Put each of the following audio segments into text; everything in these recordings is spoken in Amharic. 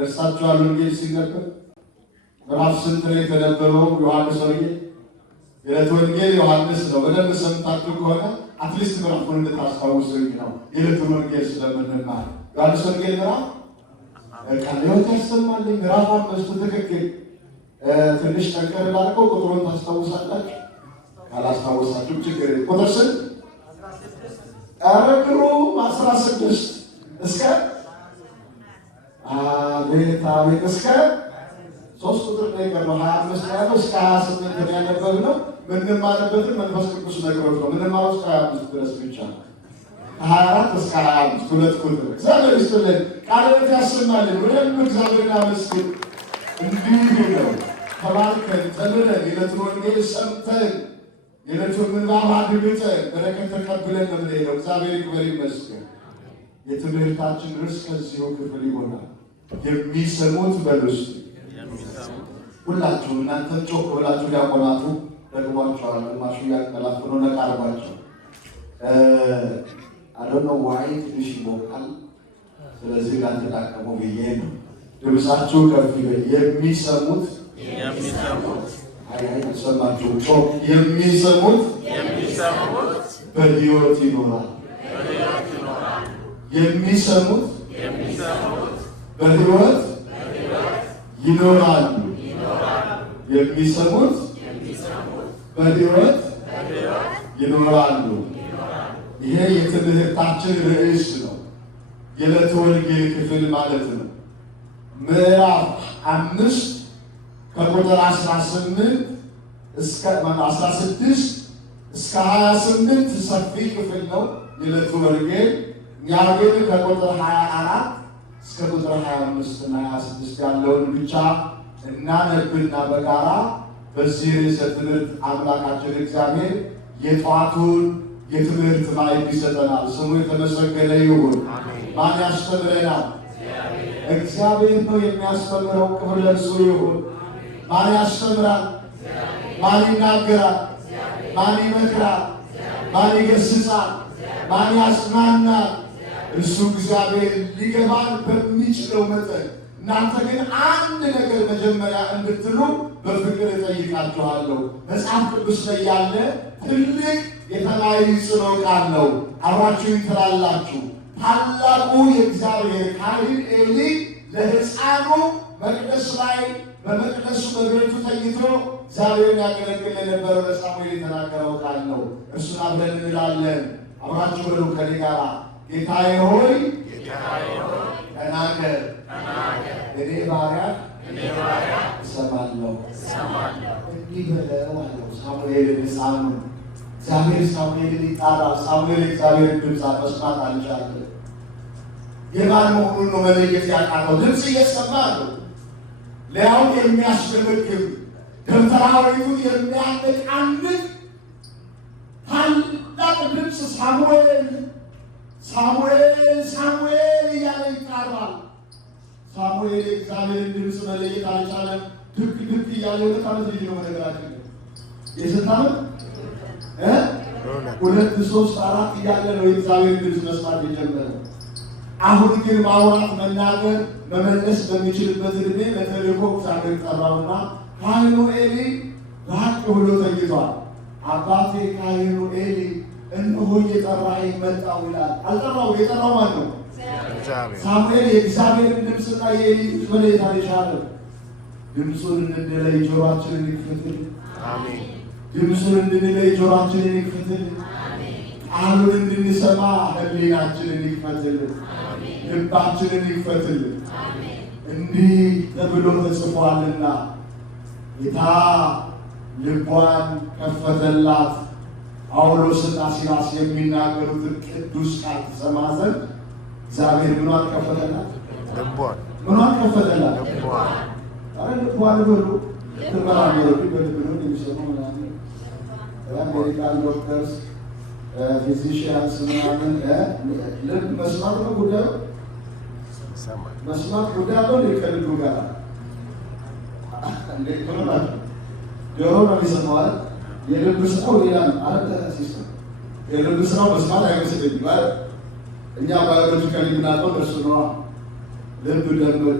ደርሳችኋል? ወንጌል ሲነበብ ምዕራፍ ስንት ላይ የተነበበው ዮሐንስ ወንጌል? የዕለት ወንጌል ዮሐንስ ነው። በደንብ ሰምታችሁ ከሆነ አትሊስት ምዕራፉን እንድታስታውሱኝ ነው። የዕለቱን ወንጌል ስለምንማር ዮሐንስ ወንጌል ምዕራፍ ቃልዮት ያሰማልኝ ምዕራፍ 5 ትክክል። ትንሽ ጠንከር ላድርገው። ቁጥሩን ታስታውሳላችሁ? ካላስታወሳችሁ ችግር የለም። ቁጥር ስንት? ግሩም 16 እስከ አቤት እስከ 3 ቁጥር ላይ ቀርበው 25 ያለው እስከ 28 ያነበብነው ምንማርበትን መንፈስ ቅዱስ ነግሮት ነው። ምንማረው እስከ 25 ድረስ ብቻ ነው። ከ24 እስከ 25 ሁለት ቁጥር። እግዚአብሔር ይስጥልን፣ ቃልዮት ያሰማልን። ወደም እግዚአብሔርን አመስግን። እንዲህ ነው ተባርከን ተምረን የዕለቱን ወንጌል ሰምተን የዕለቱን ምንባብ አድምጠን በረከት ተቀብለን ነው የምንሄደው። እግዚአብሔር ይክበር ይመስገን። የትምህርታችን ርዕስ ከዚሁ ክፍል ይሆናል። የሚሰሙት በሉ እስኪ ሁላችሁ እናንተ ጮክ ብላችሁ ዲያቆናቱ ደግሟቸዋል። ግማሹ ያቀላፍ ነው ነቃርባቸው አዶኖ ዋይ ትንሽ ይሞቃል። ስለዚህ ላንተዳቀሙ ብዬ ነው። ድምፃችሁ ከፍ ይበል። የሚሰሙት ሰማችሁ ጮክ የሚሰሙት በሕይወት ይኖራል። የሚሰሙት በሕይወት ይኖራሉ። የሚሰሙት በሕይወት ይኖራሉ። ይሄ የትምህርታችን ርዕስ ነው። የዕለቱ ወንጌል ክፍል ማለት ነው። ምዕራፍ 5 ከቁጥር 16 እስከ 28 ሰፊ ክፍል ነው የዕለቱ ወንጌል። እኛ ግን ከቁጥር 24 እስከ ቁጥር 25 እና 26 ያለውን ብቻ እናነብና በጋራ በዚህ ርዕሰ ትምህርት አምላካችን እግዚአብሔር የጠዋቱን የትምህርት ማዕድ ይሰጠናል። ስሙ የተመሰገነ ይሁን። ማን ያስተምረናል? እግዚአብሔር ነው የሚያስተምረው። ክብር ለእርሱ ይሁን። ማን ያስተምራል? ማን ይናገራል? ማን ይመክራል? ማን ይገስጻል? ማን ያጽናናል? እሱ እግዚአብሔር ሊገባን በሚችለው መጠን። እናንተ ግን አንድ ነገር መጀመሪያ እንድትሉ በፍቅር እጠይቃችኋለሁ። መጽሐፍ ቅዱስ ላይ ያለ ትልቅ የተማይጽኖ ቃል ነው። አብራችሁ ትላላችሁ። ታላቁ የእግዚአብሔር ካህን ኤሊ ለሕፃኑ መቅደስ ላይ በመቅደሱ በቤቱ ተኝቶ እግዚአብሔርን ያገለግል የነበረው ለሳሙኤል የተናገረው ቃል ነው። እርሱን አብረን እንላለን። አብራችሁ በሉ ከኔ ጋር ጌታዬ ሆይ ተናገር፣ እኔ ባሪያህ እሰማለሁ። እንዲህ በለው አለው ሳሙኤልን ሕፃኑ። እግዚአብሔር ሳሙኤልን ይጣራል። ሳሙኤል እግዚአብሔርን ድምፅ መስማት አልቻለም። የማን መሆኑን ነው መለየት ያቃተው። ድምፅ እየሰማ ነው። ሊያውም የሚያስገመግም ደብተራዊቱን የሚያነቃንቅ ታላቅ ድምፅ ሳሙኤል ሳሙኤል ሳሙኤል እያለ ይጣራል። ሳሙኤል የእግዚአብሔርን ድምፅ መለየት አልቻለም። ድቅ ድቅ እያለ 2 ዓመት ልጅ ነው። ነገራችን የስንት ዓመት? 2 3 4 እያለ ነው የእግዚአብሔርን ድምፅ መስማት የጀመረው። አሁን ግን ማውራት መናገር መመለስ በሚችልበት ዕድሜ ለተልእኮ እግዚአብሔር ጠራውና ካህኑ ኤሊ ራቅ ብሎ ተኝቷል። አባቴ ካህኑ ኤሊ እነሆ እየጠራኸኝ መጣሁ ይላል። አልጠራው። የጠራው ማን ነው? ሳሙኤል። የእግዚአብሔርን ድምፅና የኤሊ ድምፅ መለየት አልቻለም። ድምፁን እንድንለይ ጆሮአችንን ይክፈትል። ድምፁን እንድንለይ ጆሮአችንን ይክፈትል። ቃሉን እንድንሰማ ሕሊናችንን ይክፈትል። ልባችንን ይክፈትል። እንዲህ ተብሎ ተጽፏልና ጌታ ልቧን ከፈተላት። ጳውሎስና ሲላስ የሚናገሩትን ቅዱስ ቃል ትሰማ ዘንድ እግዚአብሔር ምኗን ከፈተላት? ምኗን ከፈተላት? ልቧን በሉ ትመራመሩ በልብሎ የሚሰሙ ምናምን የአሜሪካን ዶክተርስ ፊዚሽያንስ ምናምን ልብ መስማት ነው ጉዳዩ። መስማት ጉዳይ ነው። ከልቡ ጋር እንዴት ነው? ጆሮ ነው የሚሰማው አይደል? የልብ ስራው ሌላ አለ ሲስተም። የልብ ስራው መስማት አይመስለኝም አይደል? እኛ ባዮሎጂካሊ የምናውቀው እሱ ነው። ልብ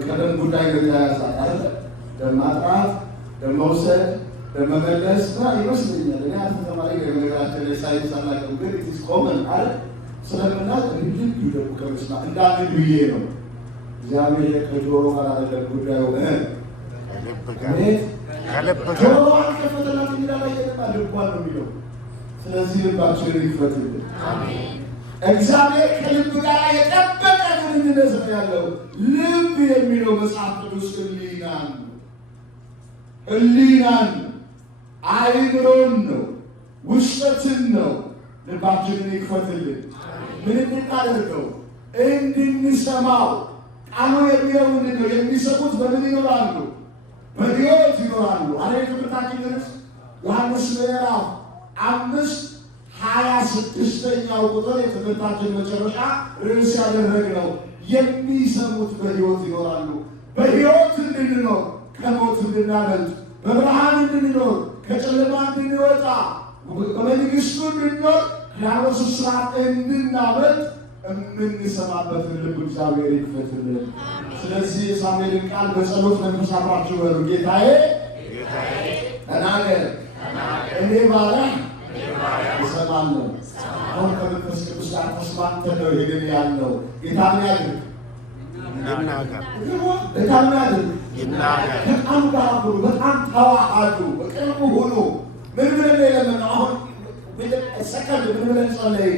ከደም ጉዳይ ጋር ተያያዘ አይደል? ደም ማጥራት፣ ደም መውሰድ፣ ደም መመለስ ይመስለኛል። እኔ አንተ ተማሪ ነገራችን ላይ ሳይንስ አናውቅም፣ ግን ኢትስ ኮመን አይደል? ስለምናውቅ ልብ ደግሞ ከመስማት እንዳንድ ብዬ ነው። እግዚአብሔር ከጆሮ ጋር አይደለም ጉዳዩ ጆሮዋን ከፈተላት እንዳላየንና ልቧን ነው የሚለው። ስለዚህ ልባችንን ይክፈትልን። እግዚአብሔር ከልብ ጋር የጠበቀ ግንኙነት ነው ያለው። ልብ የሚለው መጽሐፍ ቅዱስ ሕሊናን ነው። ሕሊናን አይምሮን ነው፣ ውስጠትን ነው። ልባችንን ይክፈትልን። ምን እንድናደርገው? እንድንሰማው። ቃሉ የሚለው ምንድን ነው? የሚሰሙት በምን ይኖራሉ? በሕይወት ይኖራሉ። አረ ትምህርታችን ርዕስ ዮሐንስ ምዕራፍ 5:26 ቁጥር የትምህርታችን መጨረሻ ርዕስ ያደረግነው የሚሰሙት በሕይወት ይኖራሉ። በሕይወት እንድንኖር፣ ከሞት እንድናመልጥ፣ በብርሃን እንድንኖር፣ ከጨለማ እንድንወጣ፣ በመንግሥቱ እንድንኖር፣ ከዲያብሎስ እስራት እንድናመልጥ የምንሰማበትን ልብ እግዚአብሔር ይክፈትልን። ስለዚህ የሳሙኤልን ቃል በጸሎት መንፈስ አብራችሁ በሉ። ጌታዬ ተናገር፣ እኔ ባሪያህ እሰማለሁ። አሁን ከመንፈስ ቅዱስ ጋር ተስማምተን ነው ይሄንን ያልነው። ጌታ ምን ያድርግ? ጌታ ምን ያድርግ? ከቃሉ ጋር ሁሉ በጣም ተዋሃዱ፣ በቅርቡ ሁኑ። ምን ብለን የለመነው? አሁን ሰከንድ ምን ብለን ጸለይ?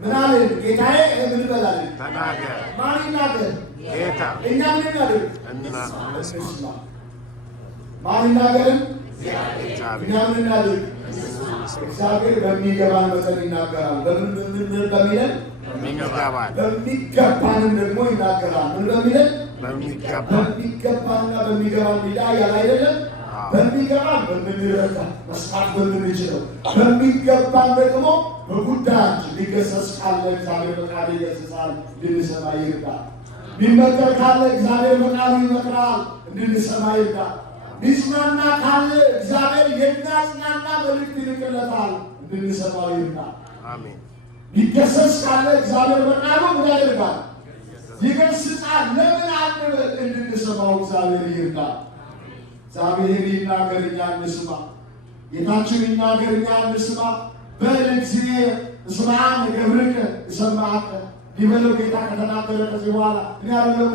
ምን አለን? ጌታዬ ምን በላለን? ተናገር። ማን ይናገር? ጌታ። እኛ ምን እናድርግ? እንስማ። ማን ይናገርን? እኛ ምን እናድርግ? እግዚአብሔር በሚገባን መጠን ይናገራል። በሚለን በሚገባንም ደግሞ ይናገራል። ምን በሚለን? በሚገባንና በሚገባን ይለያያል አይደለም? በሚገባን በምንረዳ መስማት በምንችለው፣ በሚገባን ደግሞ በጉዳያችን ሊገሰጽ ካለ እግዚአብሔር በቃሉ ይገስጻል፣ እንድንሰማ ይርዳል። ሊመከር ካለ እግዚአብሔር በቃሉ ይመክራል፣ እንድንሰማ ይርዳል። ሊጽናና ካለ እግዚአብሔር የሚያጽናና መልእክት ይልክለታል፣ እንድንሰማው ይርዳል። ሊገሰጽ ካለ እግዚአብሔር በቃሉ ምን ያደርጋል? ይገስጻል። ለምን አንበል? እንድንሰማው እግዚአብሔር ይርዳል። እግዚአብሔር ይናገር፣ እኛ እንስማ። ጌታችን ይናገር፣ እኛ እንስማ። በእግዚአብሔር እስማዓነ ገብርከ እሰማዓከ ሊበለው ጌታ ከተናገረ ከዚህ በኋላ እኔ አይደለም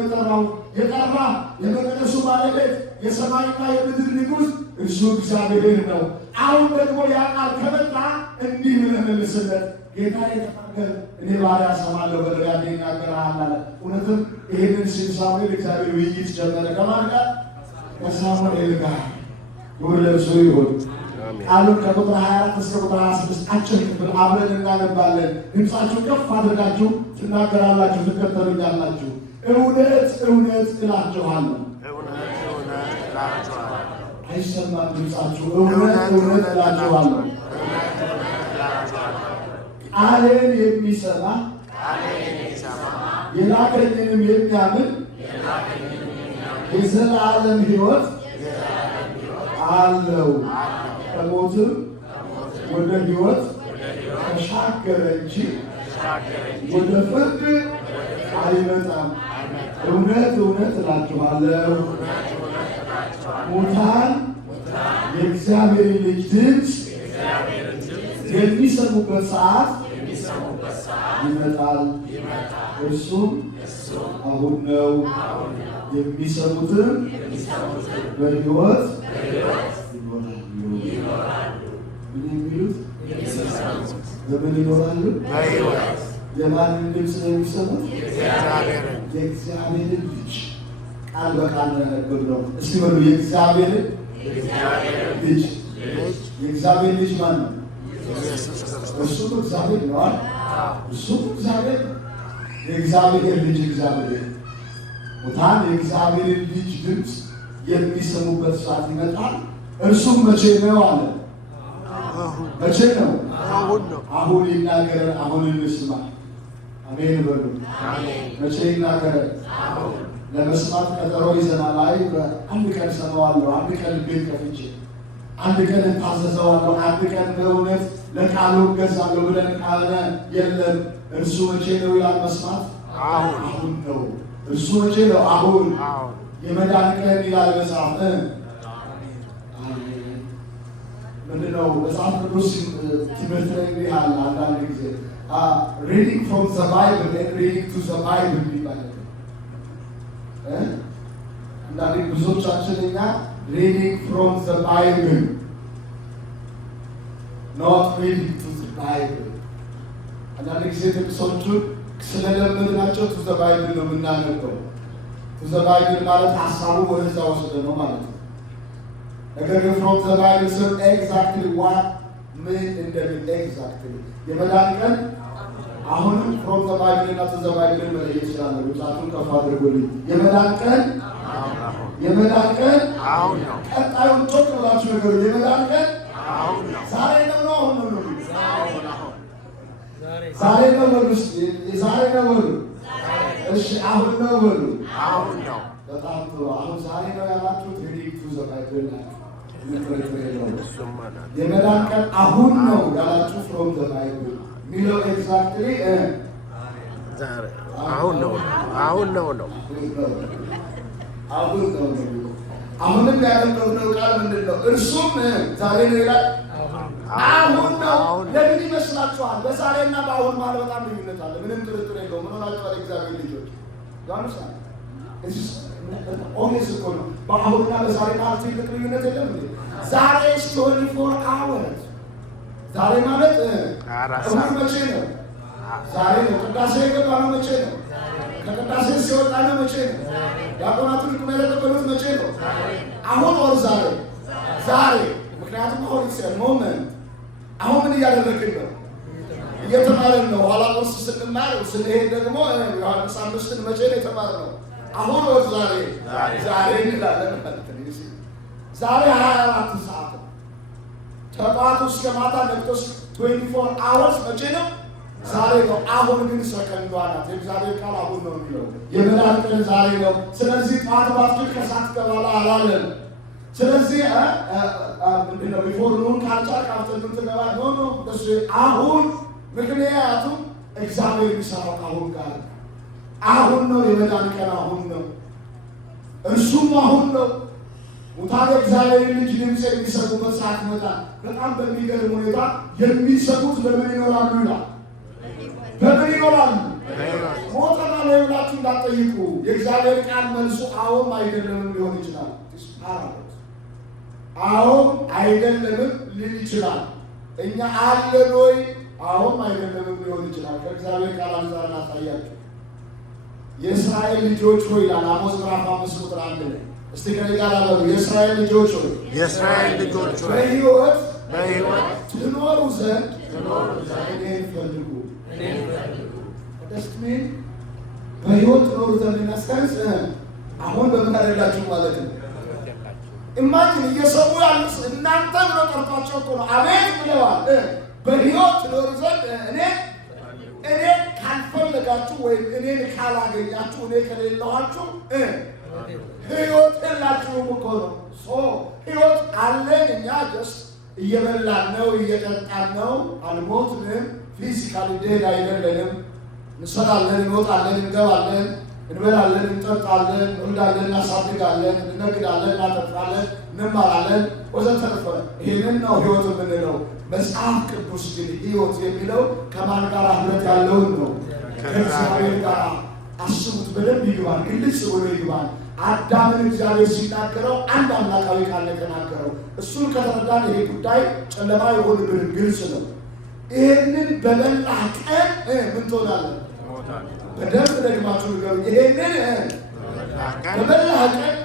የጠራ የመቅደሱ ባለቤት የሰማይና የምድር ንጉሥ እርሱ እግዚአብሔር ነው። አሁን ደግሞ ያ ቃል ከመጣ እንዲህ ብለህ መልስለት። ጌታ የተናገረ እኔ ባሪያ እሰማለሁ በደሪያ ይናገርሃል አለ። እውነትም ይህንን ሲል ሳሙኤል እግዚአብሔር ውይይት ጀመረ። ከማን ጋር? ከሳሙኤል ጋር። ክብር ለእርሱ ይሁን። ቃሉን ከቁጥር 24 እስከ ቁጥር 26 አጭር ክፍል አብረን እናነባለን። ድምፃችሁ ከፍ አድርጋችሁ ትናገራላችሁ፣ ትከተሉኛላችሁ። እውነት እውነት እላችኋለሁ። አይሰማም ድምፃችሁ። እውነት እውነት እላችኋለሁ፣ ቃሌን የሚሰማ የላከኝንም የሚያምን የዘላለም ሕይወት አለው፣ ከሞትም ወደ ሕይወት ተሻገረ እንጂ ወደ ፍርድ አይመጣም። እውነት እውነት እላችኋለሁ ሙታን የእግዚአብሔርን ልጅ ድምፅ የሚሰሙበት ሰዓት ይመጣል፣ እርሱም አሁን ነው። የሚሰሙትም በሕይወት ይኖራሉ። ምን የሚሉት? በምን ይኖራሉ? በሕይወት። የማንን ድምፅ ነው የሚሰሙት? የእግዚአብሔርን ልጅ ቃል በቃል ነው። እስቲ በሉ የእግዚአብሔርን ልጅ። የእግዚአብሔር ልጅ ማን ነው? እሱም እግዚአብሔር ነው። እሱም እግዚአብሔር ነው። የእግዚአብሔር ልጅ እግዚአብሔር። ሙታን የእግዚአብሔርን ልጅ ድምፅ የሚሰሙበት ሰዓት ይመጣል፣ እርሱም መቼ ነው አለ። መቼ ነው? አሁን ይናገረን። አሁን እንስማ። አሜን በሉ። መቼ ይናገረን? ለመስማት ቀጠሮ ይዘናል። አይ አንድ ቀን ሰማዋለሁ፣ አንድ ቀን ቤት ከፍቼ፣ አንድ ቀን እታዘዘዋለሁ፣ አንድ ቀን በእውነት ለቃሉ እገዛለሁ ብለን ካለ የለም። እርሱ መቼ ነው ይላል መስማት? አሁን ነው። እርሱ መቼ ነው? አሁን የመዳን ቀን ይላል መጽሐፍ። ምንድነው መጽሐፍ ቅዱስ ትምህርት ላይ እንዲህ አለ። አንዳንድ ጊዜ reading from the Bible and reading to the Bible ይባላል። አንዳንድ ብዙዎቻችን እኛ reading from the Bible not reading to the Bible። አንዳንድ ጊዜ ጥቅሶቹን ስለለመድናቸው to the Bible ነው የምናነበው። to the Bible ማለት ሀሳቡ ወደዛ ወስደ ነው ማለት ነው። ነገር ግን from the Bible ስል exactly what ምን እንደሚል exactly የመዳን ቀን አሁንም from the Bible እና to the Bible መለየት ይችላል። ብቻቱን ከፍ አድርጉልኝ። የመዳን ቀን አሁን ነው። ቀጣዩን ጮክ ብላችሁ ነገሩ። የመዳን ቀን አሁን ነው። ዛሬ ነው። አሁን ነው። ዛሬ ነው በሉ። ዛሬ ነው በሉ። እሺ አሁን ነው በሉ። አሁን ነው። በጣም ጥሩ። አሁን ዛሬ ነው ያላችሁት reading to the Bible ነው። የመዳን ቀን አሁን ነው ያላችሁ from the Bible ሚለው ኤግዛክትሊ አሁን ነው። አሁንም ያነበብነው ቃል ምንድን ነው? እርሱም ዛሬ ነው ይላል። አሁን ነው። ለምን ይመስላችኋል? በዛሬና በአሁን ማለት በጣም ልዩነት አለ። ምንም ጥርጥር የለውም። ምን ሆናችኋል? እግዚአብሔር ልጆች ዮሐንስ ኦኔስ እኮ ነው። በአሁንና በዛሬ ማለት ትልቅ ልዩነት የለም እንዴ? ዛሬ 24 hours ዛሬ ማለት እሁድ መቼ ነው? ዛሬ ነው። ቅዳሴ የገባ ነው መቼ ነው? ከቅዳሴ ሲወጣ ነው መቼ ነው? ዲያቆናቱን ቁም የተቀበሉት መቼ ነው? አሁን ወር ዛሬ ምክንያቱም አሁን ይሰል ሞመንት አሁን ምን እያደረግን ነው? እየተማርን ነው። ኋላ ቁርስ ስንማር ስንሄድ ደግሞ ዮሐንስ 5ን መቼ ነው የተማርነው? አሁን ወር ዛሬ እንላለን ማለት ነው። ዛሬ 24 ሰዓት ነው። ከጠዋቱ እስከ ማታ ነግቶ 24 hours መቼ ነው? ዛሬ ነው። አሁን ግን ሰከንዷ ናት። የእግዚአብሔር ቃል አሁን ነው የሚለው። የመዳን ቀን ዛሬ ነው። ስለዚህ ጠዋት ባትል ከሰዓት ገባላ አላለም። ስለዚህ ምንድነው ቢፎር ኑን ካልቻልክ አፍተር ትገባ ነው እሱ አሁን። ምክንያቱም እግዚአብሔር የሚሰራው አሁን ጋር አሁን ነው። የመዳን ቀን አሁን ነው። እርሱም አሁን ነው። ሙታን እግዚአብሔር ልጅ ድምፅ የሚሰሙበት ሰዓት ይመጣል። በጣም በሚገርም ሁኔታ የሚሰሙት ለምን ይኖራሉ ይላል። በምን ይኖራሉ? ሞተና ላይ ብላችሁ እንዳትጠይቁ። የእግዚአብሔር ቃል መልሱ አዎም አይደለምም ሊሆን ይችላል። አዎም አይደለምም ሊል ይችላል። እኛ አለን ወይ? አዎም አይደለምም ሊሆን ይችላል። ከእግዚአብሔር ቃል አንፃር እናሳያችሁ። የእስራኤል ልጆች ሆይ ይላል አሞጽ ምዕራፍ 5 ቁጥር 1 ላይ እስቲ ከኔ ጋር አበሉ። የእስራኤል ልጆች ሆይ በሕይወት ትኖሩ ዘንድ እኔን ፈልጉ። ደስትሜን በሕይወት ትኖሩ ዘንድ እናስታንስ አሁን በምን አደላችሁ ማለት ነው። ኢማጂን እየሰሙ ያሉት እናንተ ብሎ ጠርቷቸው እኮ ነው። አቤት ብለዋል። በሕይወት ትኖሩ ዘንድ እኔ ካልፈለጋችሁ ወይም እኔን ካላገኛችሁ እኔ ከሌለኋችሁ ሕይወት የላችሁም እኮ ነው። ሕይወት አለን እኛ ጀስት እየበላን ነው እየጠጣን ነው። አልሞትንም። ፊዚካሊ ዴድ አይደለንም። እንሰራለን፣ እንወጣለን፣ እንገባለን፣ እንበላለን፣ እንጠጣለን፣ እንወልዳለን፣ እናሳድጋለን፣ እንነግዳለን፣ እናጠፋለን፣ እንማራለን ወዘተረፈ። ይህንን ነው ሕይወት የምንለው። መጽሐፍ ቅዱስ ግን ሕይወት የሚለው ከማን ጋር ህብረት ያለውን ነው? ከእግዚአብሔር ጋር። አስቡት፣ በደንብ ይግባል፣ ግልጽ ብሎ ይግባል። አዳምን እግዚአብሔር ሲናገረው አንድ አምላካዊ ቃል ተናገረው። እሱን ከተረዳን ይሄ ጉዳይ ጨለማ የሆንብን ግልጽ ነው። ይሄንን በበላህ ቀን ምን ትሆናለህ? በደንብ ደግማችሁ ንገሩ። ይሄንን በበላህ ቀን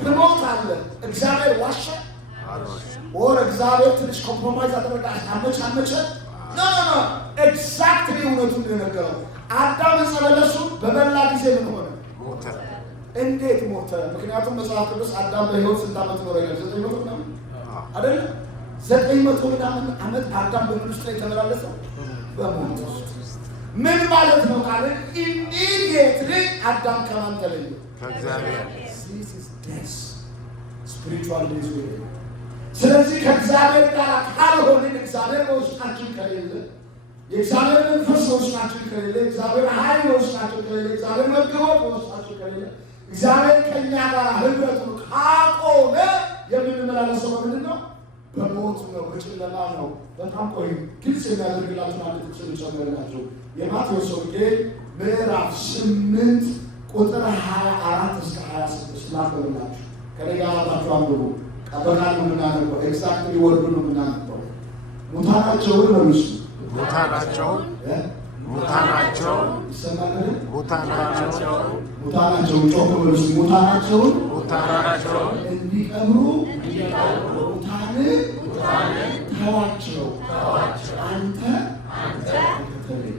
ትሞታለህ። እግዚአብሔር ዋሸ ወር እግዚአብሔር ትንሽ ኮምፕሮማይዝ አደረገ? አመቻመቸ? ኖ ኤግዛክትሊ እውነቱን የነገረው አዳም ዕፀ በለሱን በበላ ጊዜ ምን ሆነ? ሞተ። እንዴት ሞተ? ምክንያቱም መጽሐፍ ቅዱስ አዳም በሕይወት ስንት ዓመት ኖረ ይላል? 900 ምናምን አይደል? 900 ምናምን ዓመት አዳም በምን ውስጥ የተመላለሰው? በሞት ውስጥ። ምን ማለት ነው ካለ ኢሚዲየትሊ አዳም ከማን ተለየ? ከእግዚአብሔር። this is death spiritual death። ስለዚህ ከእግዚአብሔር ጋር ካልሆንን፣ እግዚአብሔር በውስጣችን ከሌለ የእግዚአብሔር መንፈስ በውስጣችን ከሌለ፣ እግዚአብሔር ኃይል በውስጣችን ከሌለ፣ እግዚአብሔር መገቦት በውስጣችን ከሌለ፣ እግዚአብሔር ከእኛ ጋር ህብረቱን ካቆመ የምንመላለሰው ምንድን ነው? በሞት ነው፣ በጨለማ ነው። በጣም ቆይ ግልጽ የሚያደርግላችሁ አንድ ጥቅስ ልጨምርላችሁ። የማቴዎስ ወንጌል ምዕራፍ 8 ቁጥር 24 እስከ 26 ላንብብላችሁ። ከኔ ጋር አብራችሁ አንብቡ። በቃል ነው የምናነበው። ኤግዛክትሊ ወርዱ ነው የምናነበው። ሙታናቸውን መልሱ። ሙታናቸውን ይሰማል። ሙታናቸውን ጮክ መልሱ። ሙታናቸውን እንዲቀብሩ ሙታንን ተዋቸው፣ አንተ ተከተለኝ።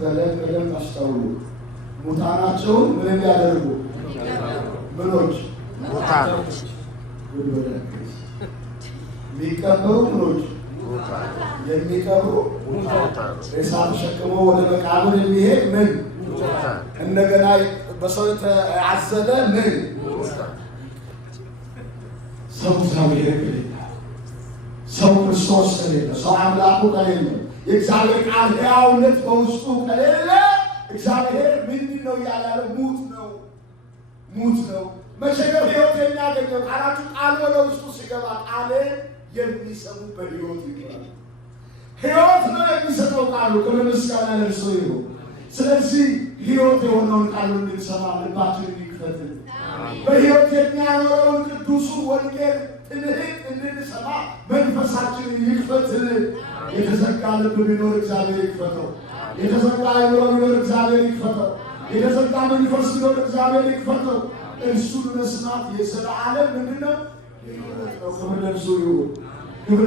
በደንብ አስተውሉ። ሙታናቸውን ምን እንዲያደርጉ? ምኖች? ሙታኖች። የሚቀበሩ ምኖች? የሚቀብሩ ሬሳ ተሸክሞ ወደ መቃብር የሚሄድ ምን? እንደገና በሰው የተያዘለ ምን? ሰው እግዚአብሔር ከሌለ፣ ሰው ክርስቶስ ከሌለ፣ ሰው አምላኩ ከሌለ፣ የእግዚአብሔር ቃል ሕያውነት በውስጡ ከሌለ እግዚአብሔር ምንድን ነው እያለ ሙት ነው። መቼ ነው ሕይወት የሚያገኘው? ቃላችሁ ቃል ወደ ውስጡ ሲገባ ቃል የሚሰሙ በሕይወት ይገባል። ሕይወት ነው የሚሰጠው ቃሉ። ክብር ምስጋና ለእርሱ ይሁን። ስለዚህ ሕይወት የሆነውን ቃሉ እንድንሰማ ልባችንን ይክፈትልን። በሕይወት የሚያኖረውን ቅዱሱን ወንጌል ትምህርት እንድንሰማ መንፈሳችንን ይክፈትልን። የተዘጋ ልብ ቢኖር እግዚአብሔር ይክፈተው። የተዘጋ አእምሮ ቢኖር እግዚአብሔር ይክፈተው። የተዘጋ መንፈስ ቢኖር እግዚአብሔር ይክፈተው። እርሱን መስማት የዘላለም ምንድን ነው? ሕይወት ነው። ክብር ለእርሱ ይሁን። ክብር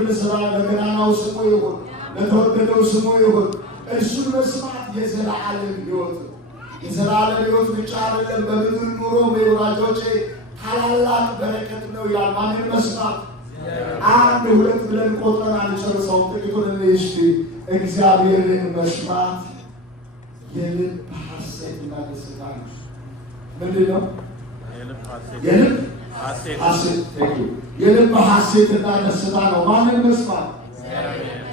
ለገናናው ስሙ ይሁን፣ ለተወደደው ስሙ ይሁን። እርሱን መስማት የዘላለም ሕይወት ነው። የዘላለም ሕይወት ብቻ አይደለም፣ በምድር ኑሮ ወዳጆቼ ታላላቅ በረከት ነው። ማንን መስማት? አንድ ሁለት ብለን ቆጥረን አንጨርሰውም። ጥቂቱን እስቲ እግዚአብሔርን መስማት የልብ ሐሴትና ደስታ ነው። ምንድን ነው? የልብ ሐሴትና ደስታ ነው። ማንን መስማት?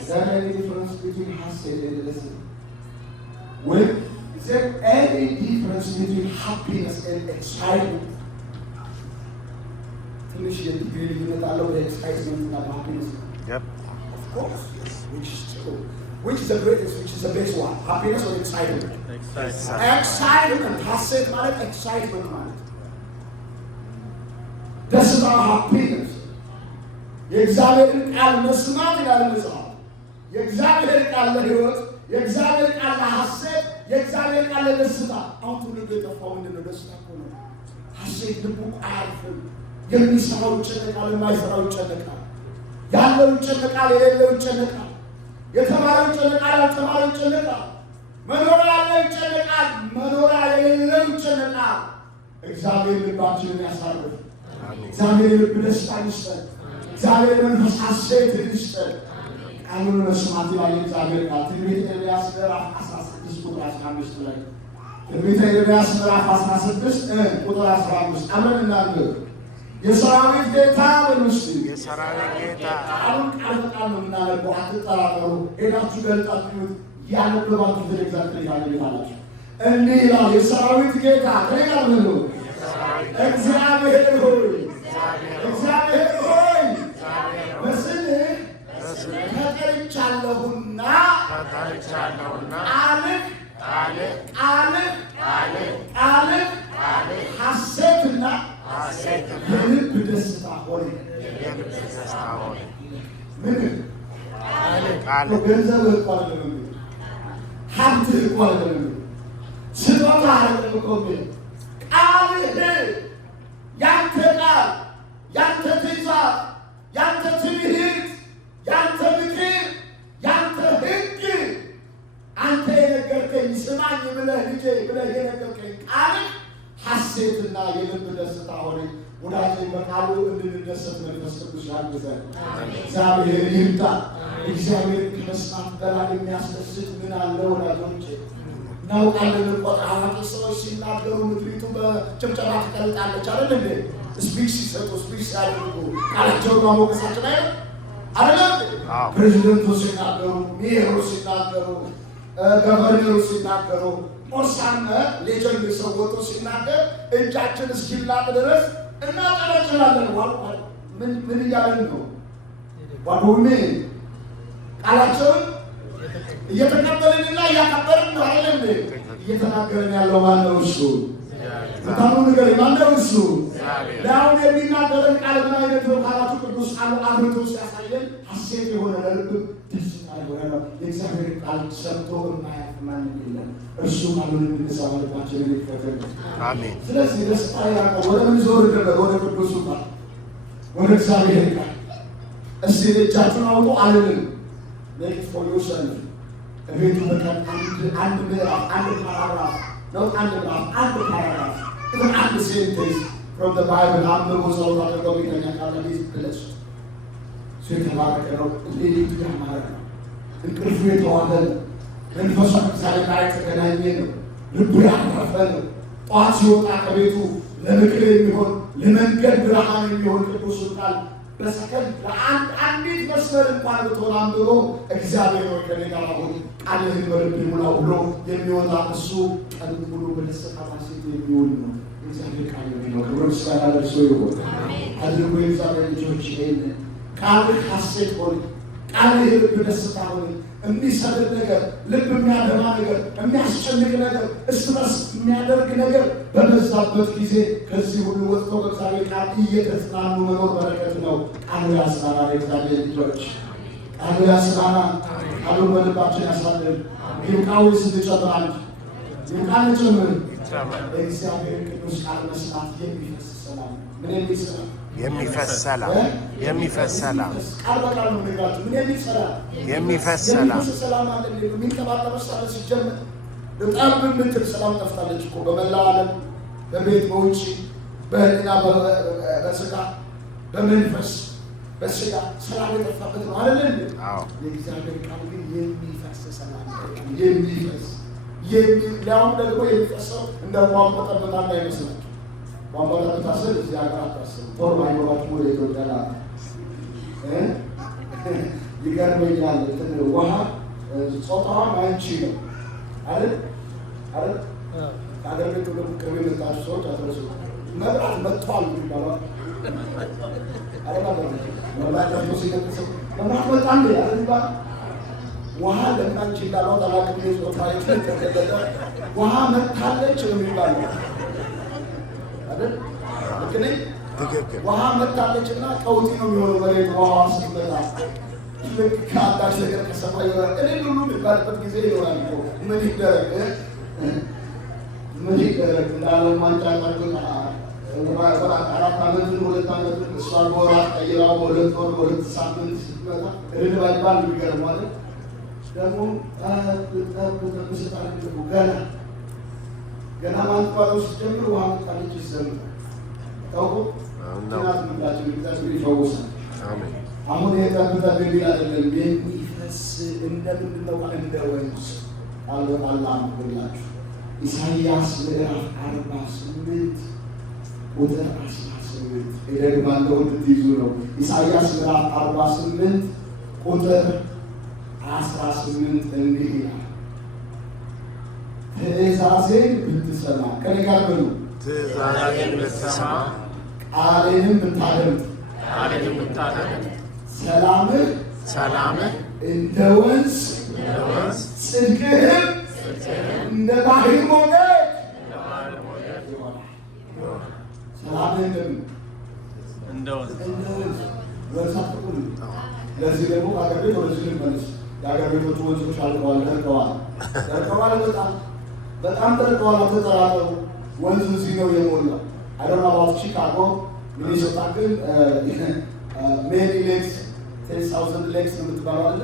Is there any difference between happiness and excitement? ትንሽ የዲግሪ ልዩነት አለው በኤክሳይትመንት እና በሃፒነስ። Of course, which is true. Which is the greatest? Which is the best one? Happiness or excitement? Excitement. ሐሴት ማለት excitement ማለት ደስታ፣ ሃፒነስ። የእግዚአብሔርን ቃል መስማት ይላል መጽሐፍ። የእግዚአብሔር ቃል ለሕይወት፣ የእግዚአብሔር ቃል ለሐሴት፣ የእግዚአብሔር ቃል ለደስታ። አሁን ትውልዱ የጠፋው ምንድን ነው? ደስታ እኮ ነው። ሐሴት ልቡ አያርፍም። የሚሰራው ይጨነቃል፣ የማይሰራው ይጨነቃል። ያለው ይጨነቃል፣ የሌለው ይጨነቃል። የተማረው ይጨነቃል፣ ያልተማረው ይጨነቃል። መኖሪያ ያለው ይጨነቃል፣ መኖሪያ የሌለው ይጨነቃል። እግዚአብሔር ልባችንን ያሳርፍ። እግዚአብሔር ልብ ደስታ ይስጠን። እግዚአብሔር መንፈስ ሐሴትን ይስጠን። ቃሉን መስማት ይላል እግዚአብሔር ቃል። ትንቢተ ኤርምያስ ምዕራፍ 16 ቁጥር 15 ላይ ትንቢተ ኤርምያስ ምዕራፍ 16 ቁጥር 15 አብረን እናንብብ። የሰራዊት ጌታ በሉስቲ፣ የሰራዊት ጌታ። ቃሉን ቃል በቃል ነው የምናነበው፣ አትጠራጠሩ። ሄዳችሁ ገልጣችሁት ያነበባችሁ ኤግዛክትሊ ታገኙታላችሁ። እንዲህ ይላል የሰራዊት ጌታ ከሌላ ምን ነው? እግዚአብሔር ሆይ በስምህ ተጠርቻለሁና ቃልህ ሐሴትና የልብ ደስታ ሆነ። ምን ገንዘብ እኮ አይደለም፣ ሀብት እኮ አይደለም፣ ስጦታ አይደለም እኮ ቃልህ፣ ያንተ ቃል፣ ያንተ ትእዛዝ፣ ያንተ ትምህርት፣ ያንተ ምክር፣ ያንተ ሕግ፣ አንተ የነገርከኝ ስማኝ ብለህ ልጄ ብለህ የነገርከኝ ቃልህ ሐሴትና የልብ ደስታ ሆነ። ወዳጄ በቃሉ እንድንደሰት መንፈስ ቅዱስ ያግዘን። እግዚአብሔር ይርዳ። እግዚአብሔር ከመስማት በላይ የሚያስደስት ምን አለ ወዳጆቼ? እናውቃለን እኮ አዋቂ ሰዎች ሲናገሩ ምድሪቱ በጭብጨባ ትቀልጣለች አይደል እንዴ? ስፒች ሲሰጡ፣ ስፒች ሲያደርጉ ቃላቸውን ማሞገሳችን አይደል? አይደለም ፕሬዚደንቱ ሲናገሩ፣ ሜየሩ ሲናገሩ፣ ገቨርነሩ ሲናገሩ፣ ኦሳነ ሌጀንድ ሰው ወጥቶ ሲናገር እጃችን እስኪላጥ ድረስ እናጨበጭባለን። ምን እያለን ነው? ዋዶሜ ቃላቸውን እየተቀበልንና እያከበርን ነው አይደል? እየተናገረን ያለው ማነው? እሱ ታሙ ነገር ማነው? እሱ ዳውን የሚናገረን ቃል ምን አይነት ነው? ካላቱ ቅዱስ ቃሉ አብርቶ ሲያሳየን ሐሴት የሆነ ለልብ ደስታ የሆነ ነው። የእግዚአብሔር ቃል ሰምቶ የማያልፍ ማንም የለም። እርሱ ቃሉን እንድንሰማ ልባችንን ይክፈትልን። አሜን። ስለዚህ ደስታ ያለው ወደ ምን ዞር ነበር? ወደ ቅዱሱ ቃል፣ ወደ እግዚአብሔር ቃል። እስቲ እጃችሁን አውጡ አልልም። ሜክ ፎር ዮርሰልፍ እቤቱ በቀን አንድ ምዕራፍ፣ አንድ ፓራግራፍ ነው፣ አንድ ምዕራፍ፣ አንድ ፓራግራፍ፣ even አንድ ሴንቴንስ from the Bible አንብቦ ሰው አድርገው ቤተኛ ካለ ብለሽ የተባረከ ነው። ሌሊቱ ያማረ ነው። እንቅልፉ የተዋበ ነው። መንፈሱ ከእግዚአብሔር ጋር የተገናኘ ነው። ልቡ ያረፈ ነው። ጠዋት ሲወጣ ከቤቱ ለምክር የሚሆን ለመንገድ ብርሃን የሚሆን ቅዱሱን ቃል በሰከንድ ለአንዲት መስመር እንኳን ብትሆን አንብቦ እግዚአብሔር ሆይ ከእኔ ጋር አሁን ቃልህን በልቤ ሙላው ብሎ የሚወጣ እሱ ቀን ሙሉ በደስታ ሐሴት የሚውል ነው። እግዚአብሔር ቃል ነው። ክብር ምስጋና ለእርሱ ይሁን። አድርጎ የእግዚአብሔር ልጆች ይሄንን ቃልህ ሐሴት ሆነ፣ ቃልህ ልብ ደስታ ሆነ። የሚሰብር ነገር፣ ልብ የሚያደማ ነገር፣ የሚያስጨንቅ ነገር፣ እርስ በርስ የሚያደርግ ነገር በበዛበት ጊዜ ከዚህ ሁሉ ወጥቶ በእግዚአብሔር ቃል እየተጽናኑ መኖር በረከት ነው። ቃሉ ያጽናናል። የእግዚአብሔር ልጆች ቃሉ ያጽናናል። ቃሉን በልባችን ያሳድር። ይልቃው ስንጨምራል ይልቃል ጨምር እግዚአብሔር ቅዱስ ቃል መስማት የሚፈስ ሰላም ምን የሚል ሰላም የሚፈስ ሰላም የሚፈስ ሰላም ቃል በቃል ነው ነገራችሁ። ምን የሚል ሰላም የሚፈስ ሰላም ሰላም አለ። የሚንከባከብ ሰላም ሲጀምር በጣም የምትል ሰላም ጠፍታለች እኮ በመላው ዓለም፣ በቤት በውጭ፣ በህሊና በስጋ በመንፈስ በስጋ ሰላም የጠፋበት ነው አይደል? የእግዚአብሔር ቃል ግን የሚፈስ ሰላም የሚፈስ ሊያውም ደግሞ የሚፈሰው እንደ ቧንቧ ጠብታ እንዳይመስላችሁ። ቧንቧ ጠብታ ስል እዚህ ሀገር አታስቡ። ቶሎ አይኖራችሁ ወደ ኢትዮጵያ ላ ይገርመኛል። ውሃ ጾታዋን አንቺ ነው አይደል? ከሀገር ቤት ወደ ቅርብ የመጣችሁ ሰዎች አትረሱ። መብራት መጥቷል ይባላል መብራት መጣ እንዴ ይባላል። ውሃ ለምናንቺ እንዳለው ታላቅ ጾታ የተገለጠ ውሃ መጥታለች ነው የሚባለው አይደል? ልክ ነኝ? ውሃ መጥታለችና ቀውጢ ነው የሚሆነው መሬት ውሃ ስትመጣ። ልክ ከአንዳች ነገር ከሰማይ ይሆናል እኔ ሁሉ የሚባልበት ጊዜ ይሆናል እኮ። ምን ይደረግ እንዳለው ማንጫ ቀርብና 4 ዓመትን 2 ዓመትን እሷ በወራት ቀይራ በ2 ወር በ2 ሳምንት ስትመጣ እልል ባይባል የሚገርም ማለት ደግሞ ስጣ ገና ማንባለው ስትጀምር ውሃ መጣለች ይዘምር ታውቁ ናት ምላቸው የሚጠብር ይፈውሳል። አሁን የጠብጠ የሚል አይደለም የሚፈስ እንደምንድን ነው? እንደ ወንዝ አልወጣላ ብላችሁ ኢሳይያስ ምዕራፍ 48 ቁጥር 18 እደግማለሁ እንድትይዙ ነው። ኢሳይያስ ምዕራፍ 48 ቁጥር 18 እንዲህ ይላል፣ ትእዛዜን ብትሰማ ከኔ ጋር በሉ፣ ትእዛዜን ብትሰማ ቃሌንም ብታደምጥ ሰላምህ እንደ ወንዝ ጽድቅህም እንደ ባህር ሞገድ ይሆናል። ሰላምህ እንደ ወንዝ ወንዝ። ለዚህ ደግሞ ከአገር ቤት ወደዚህ ልመለስ። የአገር ቤቶቹ ወንዞች አልቀዋል፣ ደርቀዋል፣ በጣም ደርቀዋል። አልተጠራጠሩ። ወንዝ እዚህ ነው የሞላው። አይዶን አባት ቺካጎ ሚኒሶታ ግን ሜኒ ሌክስ 10,000 ሌክስ የምትባለው አለ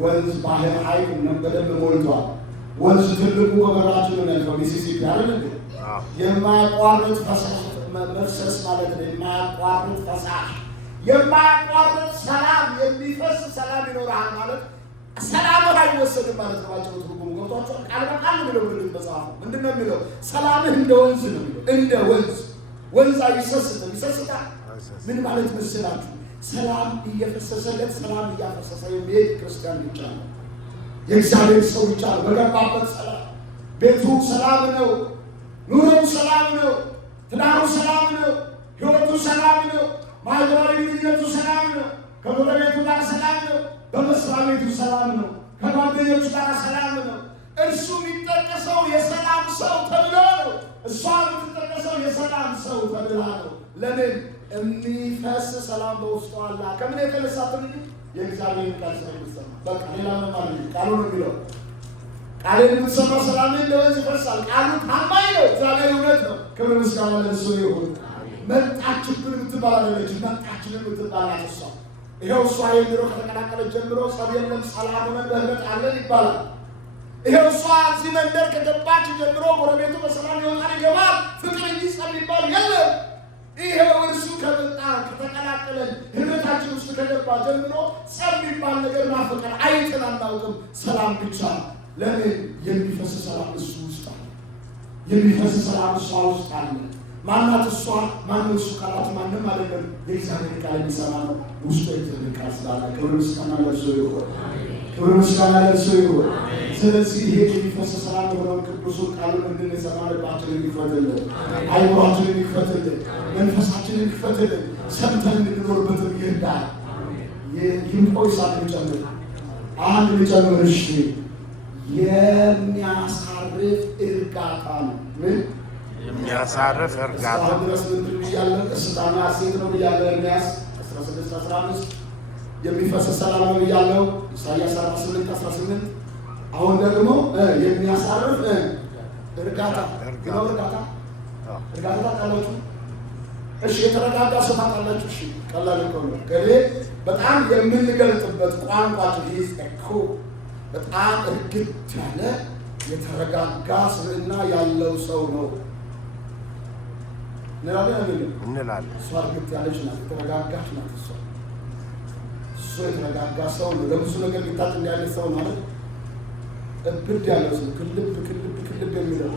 ወንዝ ባህር ሀይቅ በደንብ ሞልቷል። ወንዝ ትልቁ በበራችን ነው ያለው ሚሲሲፒ አይደል? የማያቋርጥ ፈሳሽ መፍሰስ ማለት ነው። የማያቋርጥ ፈሳሽ፣ የማያቋርጥ ሰላም፣ የሚፈስ ሰላም ይኖራል ማለት ሰላም አይወሰድም ማለት ነው። አጭሩ ትርጉሙ ገብቷችኋል? ቃል በቃል ነው የሚለው ምንድን መጽሐፉ ምንድን ነው የሚለው? ሰላምህ እንደ ወንዝ ነው የሚለው። እንደ ወንዝ አይሰስትም። ይሰስታል። ምን ማለት መስላችሁ? ሰላም እየፈሰሰለት ሰላም እያፈሰሰ የሚሄድ ክርስቲያን ብቻ ነው። የእግዚአብሔር ሰው ብቻ ነው። በገባበት ሰላም፣ ቤቱ ሰላም ነው፣ ኑሮው ሰላም ነው፣ ትዳሩ ሰላም ነው፣ ሕይወቱ ሰላም ነው፣ ማህበራዊ ግንኙነቱ ሰላም ነው፣ ከጎረቤቱ ጋር ሰላም ነው፣ በመስሪያ ቤቱ ሰላም ነው፣ ከጓደኞቹ ጋር ሰላም ነው። እርሱ የሚጠቀሰው የሰላም ሰው ተብሎ ነው። እሷ የምትጠቀሰው የሰላም ሰው ተብላ ነው። ለምን? የሚፈስ ሰላም በውስጡ አለ። ከምን የተነሳ ትልቅ የእግዚአብሔር ቃል ስለሚሰማ በቃ ሌላ ምን ማለት ነው? ቃሉ ነው የሚለው። ቃል የምትሰማ ሰላም እንደወንዝ ይፈሳል። ቃሉ ታማኝ ነው። እግዚአብሔር እውነት ነው። ክብር ምስጋና ለእሱ ይሁን። መጣችብን የምትባል አለች። መጣችን የምትባል እሷ ይኸው እሷ የሚለው ከተቀላቀለ ጀምሮ ጸብ የለም ሰላም ሆነን በህብረት አለን ይባላል። ይኸው እሷ እዚህ መንደር ከገባች ጀምሮ ጎረቤቱ በሰላም ይወጣል ይገባል። ፍቅር እንጂ ጸብ ይባል የለም። ይኸው እርሱ ከመጣ ከተቀላቀለን ህብረታችን ውስጥ ከገባ ጀምሮ ጸብ የሚባል ነገር ናፍቀን አይተን አናውቅም። ሰላም ብቻ። ለምን? የሚፈስ ሰላም እሱ ውስጥ አለ። የሚፈስ ሰላም እሷ ውስጥ አለ። ማናት እሷ? ማነው እሱ ካላት ማንም አይደለም። የእግዚአብሔር ቃል የሚሰማ ነው። ውስጡ የእግዚአብሔር ቃል ስላለ ክብር ምስጋና ለእርሱ ይሁን። ክብር ምስጋና ለእርሱ ይሁን። ስለዚህ ይሄ የሚፈስ ሰላም የሆነውን ቅዱሱን ቃሉን እንድንሰማ ልባችንን ይክፈትልን፣ አይምሯችንን ይክፈትልን፣ መንፈሳችንን ይክፈትልን፣ ሰምተን እንድንኖርበትም ይርዳል። ይንቆይ ሳት ልጨምር አንድ ልጨምር። እሺ የሚያሳርፍ እርጋታ ነው። ምን የሚያሳርፍ እርጋታ ድረስ ምንድን ብያለን? ደስታና ሐሴት ነው ብያለሁ። ኤርምያስ 16:15 የሚፈስ ሰላም ነው ብያለሁ። ኢሳይያስ 48:18 አሁን ደግሞ የሚያሳርፍ እርጋታ ነው። እርጋታ ታውቃላችሁ? እሺ የተረጋጋ ሰው ታውቃላችሁ? እሺ ቀላል እኮ ነው። ገሌ በጣም የምንገልጥበት ቋንቋችን ይህ እኮ በጣም እርግጥ ያለ የተረጋጋ ስብዕና ያለው ሰው ነው እንላለን። እሷ እርግጥ ያለች ናት፣ የተረጋጋች ናት። እሱ የተረጋጋ ሰው ነው። ለብዙ ነገር ሊታጥ እንዳለ ሰው ማለት እብድ ያለው ሰው ክልብ የሚለው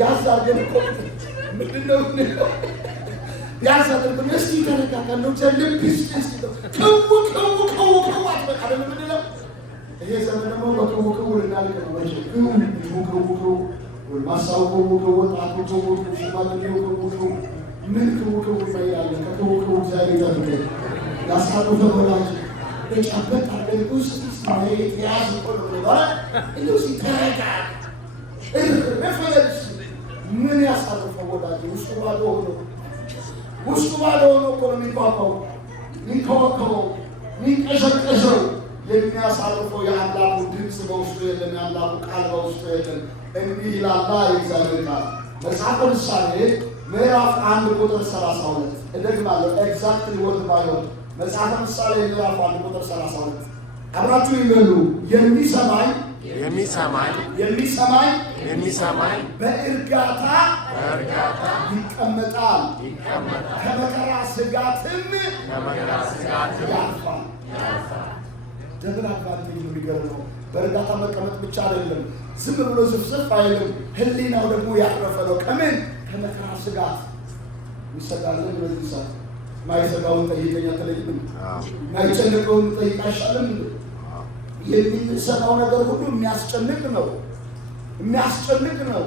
ያዝ አድርገን እኮ ምንድን ነው ያዝ አድርገን እስኪ ተረጋጋ ነው ልብ ከው አትበቃ ምንድን ነው ይሄ ዘመን ደግሞ በክው ልናልቅ ነው። ክው ማሳው ክው ወጣቱ ክው ሽማግሌው ክው ምን ክው ይላለ ከክው እግዚአብሔር ይጠብቀን። ያሳሩፈ ወላጅ በጫበት አድርገን ውስጥ ያዝ እኮ ነው ማለት እንደው ሲተረጋ ረፈለስ ምን ያሳርፈው ወዳጅ ውስጡ ባዶ ሆኖ እኮ ነው የሚቋቋው የሚንከወከወው የሚንቀሸቀሸው። የሚያሳርፈው የአምላኩ ድምፅ በውስጡ የለም፣ የአምላኩ ቃል በውስጡ የለም። እንዲህ ይላል የእግዚአብሔር ቃል መጽሐፈ ምሳሌ ምዕራፍ 1:32 እደግማለሁ። ኤግዛክትሊ ወርድ ባይ ወርድ መጽሐፈ ምሳሌ ምዕራፍ 1:32 አብራችሁ ይበሉ። የሚሰማኝ በእርጋታ ይቀመጣል፣ ከመከራ ስጋትም ያልፋል። ደብል አድቫንቴጅ ነው። የሚገርመው በእርጋታ መቀመጥ ብቻ አይደለም፣ ዝም ብሎ ዝፍዝፍ አይልም። ህሊናው ደግሞ ያረፈ ነው። ከምን? ከመከራ ስጋት ይሰጋልን። በዚህ ሰዓት ማይሰጋውን ጠይቀኝ አትለኝም? ማይጨንቀውን ጠይቅ አይሻልም? የሚሰማው ነገር ሁሉ የሚያስጨንቅ ነው፣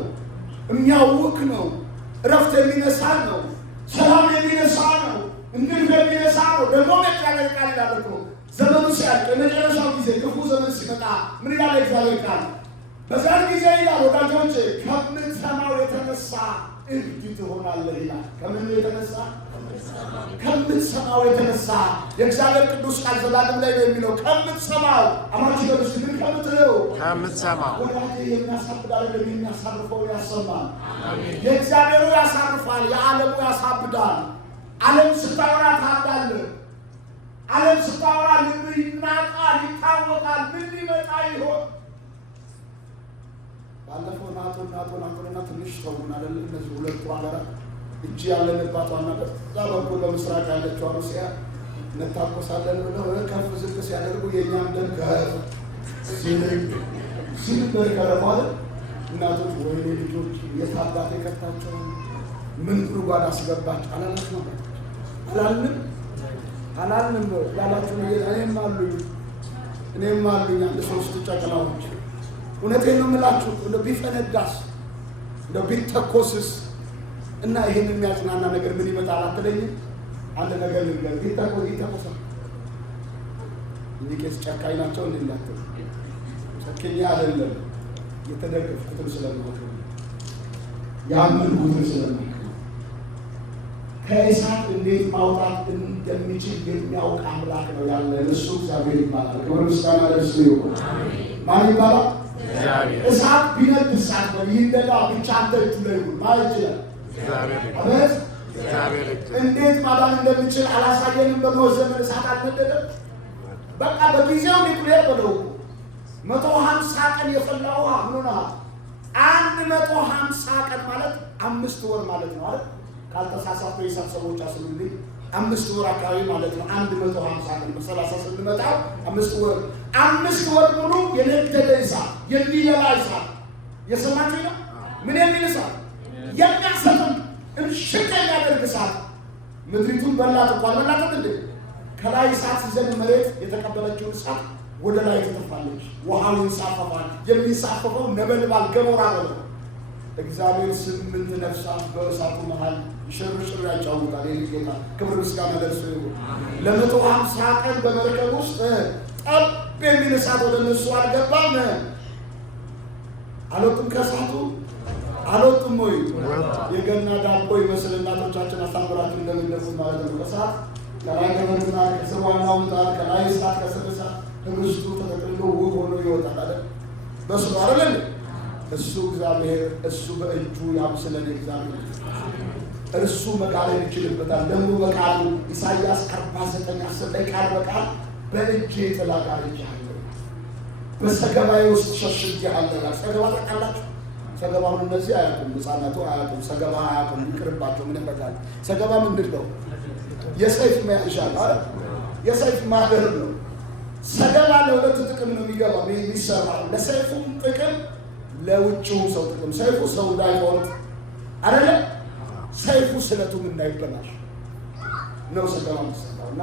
የሚያውክ ነው፣ እረፍት የሚነሳ ነው፣ ሰላም የሚነሳ ነው፣ እንቅልፍ የሚነሳ ነው። ደግሞ መጫለል ቃል ይላል እኮ ዘመኑ ሲያልቅ የመጨረሻው ጊዜ ክፉ ዘመን ሲመጣ ምን ይላል እግዚአብሔር ቃል? በዛን ጊዜ ይላል ወዳጆች ከምትሰማው የተነሳ እብድ ትሆናለህ ይላል። ከምኑ የተነሳ? ከምትሰማው የተነሳ። የእግዚአብሔር ቅዱስ ቃል ዘዳግም ላይ ነው የሚለው ከምትሰማው። አማች ገርስ ምን ከምትለው? ከምትሰማው። ወዳጄ የሚያሳብድ አይደለም፣ የሚያሳርፈው ያሰማል። የእግዚአብሔሩ ያሳርፋል፣ የዓለሙ ያሳብዳል። ዓለም ስታወራ ታብዳለህ። ዓለም ስታወራ ልብ ይናቃል፣ ይታወቃል። ምን ሊመጣ ይሆን? ባለፈው ናቶና ትንሽ ተውና አይደል? እነዚህ ሁለቱ ሀገራት እጅ ያለንባት ዋና በዛ በኩል በምስራቅ ያለችው ሩሲያ እንታኮሳለን ብለው ከፍ ዝቅ ሲያደርጉ የእኛም ደም ከፍ ሲል ከረማለ እናቶች ወይኔ ልጆች የታባት የከታቸው ምን ጉድጓድ አስገባች አላላችሁ ነበር? አላልንም? አላልንም ያላችሁ እኔም አሉኝ አንድ 3 ጨቅላዎች። እውነቴን ነው የምላችሁ። እንደው ቢፈነዳስ እንደው ቢተኮስስ እና ይሄን የሚያጽናና ነገር ምን ይመጣል አትለኝም? አንድ ነገር ልንገር፣ ቢተኮሳል እንጂ ቄስ ጨካኝ ናቸው እንዳትሉ። ጨካኝ አይደለም፣ የተደገፍኩትን ስለማውቅ ያመንኩትን ስለማውቅ ከእሳት እንዴት ማውጣት እንደሚችል የሚያውቅ አምላክ ነው ያለ። እሱ እግዚአብሔር ይባላል። ክብር ምስጋና ለእሱ ይሁን። ማን ይባላል? እሳት ቢነድ እሳት ነው ይንደዳ ብቻ አንተ እጁ ላይ ይሁን ማለት ይችላል። አቤት እንዴት ማዳን እንደሚችል አላሳየንም? በኖህ ዘመን እሳት አልነደደም? በቃ በጊዜው ኒውክሌር በለው 150 ቀን የፈላ ውሃ ምን ሆነሃል? 150 ቀን ማለት 5 ወር ማለት ነው አይደል? ካልተሳሳቱ የሂሳብ ሰዎች አስሉልኝ። 5 ወር አካባቢ ማለት ነው። 150 ቀን በ30 ስንመጣ 5 ወር 5 ወር ሙሉ የነደደ እሳት፣ የሚበላ እሳት። የሰማችሁ ነው? ምን የሚል እሳት? የሚያሰጥም እምሽቅ የሚያደርግ እሳት። ምድሪቱን በላት እንኳን በላተት እንዴ! ከላይ እሳት ሲዘን መሬት የተቀበለችውን እሳት ወደ ላይ ትተፋለች። ውሃው ይንሳፈፋል። የሚንሳፈፈው ነበልባል ገሞራ ነው። እግዚአብሔር 8 ነፍሳት በእሳቱ መሃል ሽርሽር ያጫውታል። የጌታ ክብር ምስጋና ለእርሱ ይሁን። ለ150 ቀን በመርከብ ውስጥ ጠብ የሚል እሳት ወደ እነሱ አልገባም። አልወጡም፣ ከእሳቱ አልወጡም ወይ? የገና ዳቦ ይመስል እናቶቻችን አሳምራችሁ እንደሚደፉ ማለት ነው። ከእሳት ከላይ ገመድና ከስር ዋናው ምጣድ፣ ከላይ እሳት ከስር እሳት፣ ህብስቱ ተጠቅልሎ ውብ ሆኖ ይወጣል አለ። በሱ አይደል? እሱ እግዚአብሔር እሱ በእጁ ያብስለን። እግዚአብሔር እርሱ መቃልን ይችልበታል። ደግሞ በቃሉ ኢሳይያስ 49:10 ላይ ቃል በቃል በእጄ ጥላ ጋርጄሃለሁ፣ በሰገባዬ ውስጥ ሸሽጌሃለሁ። ሰገባ ታውቃላችሁ? ሰገባውን እነዚህ አያውቁም፣ ህፃናቱ አያውቁም። ሰገባ አያውቁም፣ ይቅርባቸው። ምን ይበቃል? ሰገባ ምንድን ነው? የሰይፍ መያዣ አይደል? የሰይፍ ማገር ነው። ሰገባ ለሁለት ጥቅም ነው የሚሰራው። ለሰይፉም ጥቅም ለውጭው ሰው ጥቅም። ሰይፉ ሰው እንዳይቆርጥ አይደለ? ሰይፉ ስለቱም እንዳይበላሽ ነው ሰገባ የሚሰራው። እና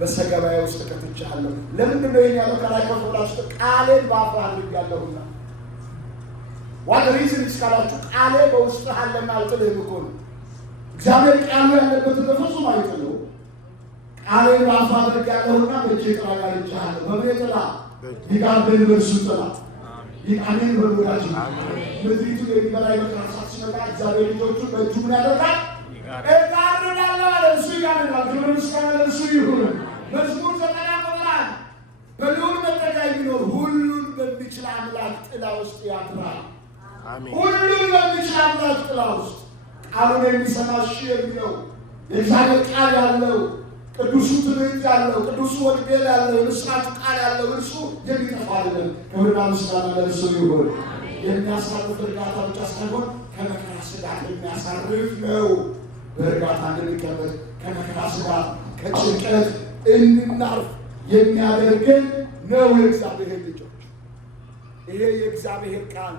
በሰገባዬ ውስጥ ከትቼሃለሁ። ለምንድን ነው ይሄን ያለው? ከላይ ከፍላችሁ ቃሌን በአፍህ አድርጌያለሁና። ዋት ሪዝን እስካላችሁ ቃሌ በውስጥህ አለና አልጥልህም እኮ ነው። እግዚአብሔር ቃሉ ያለበትን በፍጹም አይጥለው። ቃሌን በአፍህ አድርጌያለሁና በእጄ ጥላ ጋርጄሃለሁ። በምን ጥላ? ሊጋርደን በእርሱ ጥላ። አሜን በሉላች። ምድሪቱን የሚበላ የመከራ ሲመጣ እግዚአብሔር ልጆቹን በእጁ ምን ያደርጋል? እጋርዳለሁ አለ። እሱ ይጋርዳል። ክብር ምስጋና ለእርሱ ይሁን። መዝሙር 90 ቁጥር 1 በልዑል መጠጊያ የሚኖር ሁሉን በሚችል አምላክ ጥላ ውስጥ ያድራል። ሁሉን በሚችል አምላክ ጥላ ውስጥ ቃሉን የሚሰማ እሺ የሚለው የእግዚአብሔር ቃል ያለው ቅዱሱ ትምህርት ያለው ቅዱሱ ወንጌል ያለው የምስራቹ ቃል ያለው እርሱ የሚጠፋ አይደለም። ክብርና ምስጋና ለእርሱ ይሁን። የሚያሳርፍ እርጋታ ብቻ ሳይሆን ከመከራ ስጋት የሚያሳርፍ ነው። በእርጋታ እንድንቀመጥ ከመከራ ስጋት ከጭንቀት እንድናርፍ የሚያደርገን ነው። የእግዚአብሔር ልጆች፣ ይሄ የእግዚአብሔር ቃል፣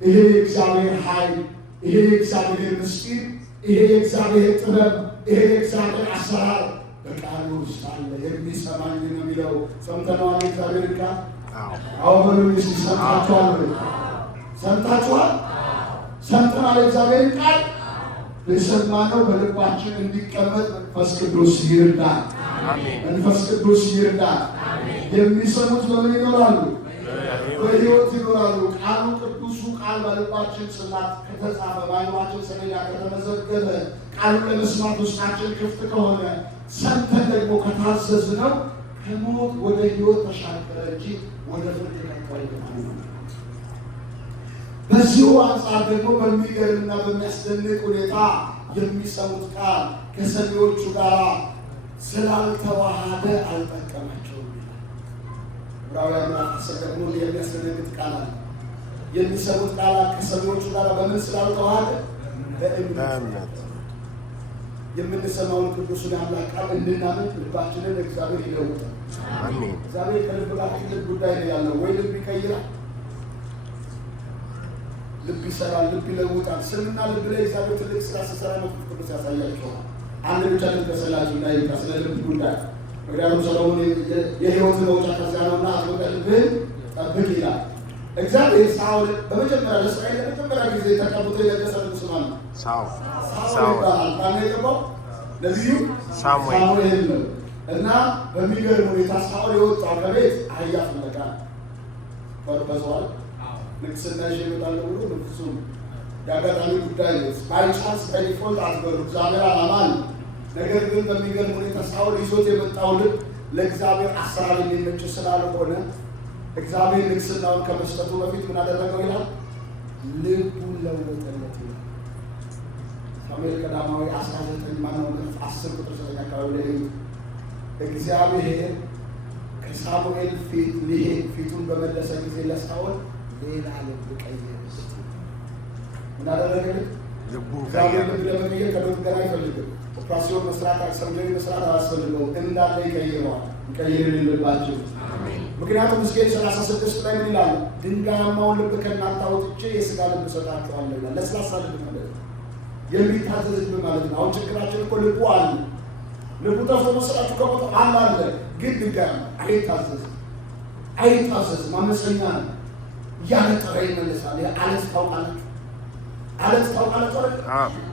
ይሄ የእግዚአብሔር ኃይል፣ ይሄ የእግዚአብሔር ምስጢር፣ ይሄ የእግዚአብሔር ጥበብ፣ ይሄ የእግዚአብሔር አሰራር በቃሉ ውስጥ አለ። የሚሰማኝ ነው የሚለው ሰምተነዋል። እግዚአብሔር ቃል አሁን እስቲ ሰምታችኋል? ሰምታችኋል? ሰምተናል። እግዚአብሔር ቃል የሰማነው በልባችን እንዲቀመጥ መንፈስ ቅዱስ ይርዳል። መንፈስ ቅዱስ ይርዳል። የሚሰሙት በምን ይኖራሉ? በሕይወት ይኖራሉ። ቃሉ ቅዱሱ ቃል በልባችን ጽላት ከተጻፈ በአይምሯችን ሰሌዳ ከተመዘገበ ቃሉን ለመስማት ውስጣችን ክፍት ከሆነ ሰምተን ደግሞ ከታዘዝነው ከሞት ወደ ሕይወት ተሻገረ እንጂ ወደ ፍርድ ቀጣይ ነው። በዚሁ አንጻር ደግሞ በሚገርምና በሚያስደንቅ ሁኔታ የሚሰሙት ቃል ከሰሚዎቹ ጋር ስላልተዋሃደ አልጠቀማቸውም። ዕብራውያን ምዕራፍ 10 ደግሞ የሚያስደነግጥ ቃል አለ። የሚሰሙት ቃል ከሰሚዎቹ ጋር በምን ስላልተዋሃደ? በእምነት የምንሰማውን ቅዱሱን አምላክ ቃል እንድናምን ልባችንን እግዚአብሔር ይለውጣል። አሜን። እግዚአብሔር ከልብ ጋር ትልቅ ጉዳይ ነው ያለው። ወይ ልብ ይቀይራል፣ ልብ ይሰራል፣ ልብ ይለውጣል። ስምና ልብ ላይ እግዚአብሔር ትልቅ ስራ ሲሰራ ነው ቅዱስ ያሳያቸዋል። አንድ ብቻ ልትከሰላችሁ ላይ ስለ ልብ ጉዳይ ምክንያቱም ሰሎሞን የሕይወትን መውጫ ከዚያ ነውና አጥብቀህ ልብህን ጠብቅ ይላል። እግዚአብሔር ሳኦል በመጀመሪያ ለእስራኤል ለመጀመሪያ ጊዜ ተቀብቶ የነገሰ ንጉሥ ማን ነው? ሳኦል ይባላል። ማን ነው የቀባው? ነቢዩ ሳሙኤል ነው። እና በሚገርም ሁኔታ ሳኦል የወጣው ከቤት አህያ ፍለጋ በርበዘዋል። ንግስና ይዤ እመጣለሁ ብሎ በፍጹም የአጋጣሚ ጉዳይ ነው። ባይቻንስ በዲፎልት አትበሉ፣ እግዚአብሔር ዓላማ ነው። ነገር ግን በሚገርም ሁኔታ ሳኦል ይዞት የመጣው ልብ ለእግዚአብሔር አሰራር የሚመች ስላልሆነ እግዚአብሔር ንግስናውን ከመስጠቱ በፊት ምን አደረገው ይላል? ልቡን ለወጠለት ይላል። ሳሙኤል ቀዳማዊ 19 ማነው 10 ቁጥር 9 አካባቢ ላይ እግዚአብሔር ከሳሙኤል ፊት ሊሄድ ፊቱን በመለሰ ጊዜ ለሳኦል ሌላ ልብ ቀየረለት። ምን አደረገለት? እግዚአብሔር ልብ ለመቀየር ከዶት ጋር አይፈልግም። ኦፕራሲዮን መስራት ሰርጀሪ መስራት አያስፈልገውም። እንዳለ ይቀይረዋል። ይቀይርልን ልባችሁ። ምክንያቱም ሕዝቅኤል 36 ላይ ምን ይላል? ድንጋያማውን ልብ ከእናንተ አውጥቼ የሥጋ ልብ እሰጣችኋለሁ ይላል። ለስላሳ ልብ ማለት ነው፣ የሚታዘዝ ልብ ማለት ነው። አሁን ችግራችን እኮ ልቡ አለ። ልቡ ጠፍቶ መሰላችሁ ከቦታ አለ፣ ግን ድንጋያማ አይታዘዝም፣ አመፀኛ ነው። እያነጠረ ይመለሳል። አለት ታውቃላችሁ? አለት ታውቃላችሁ?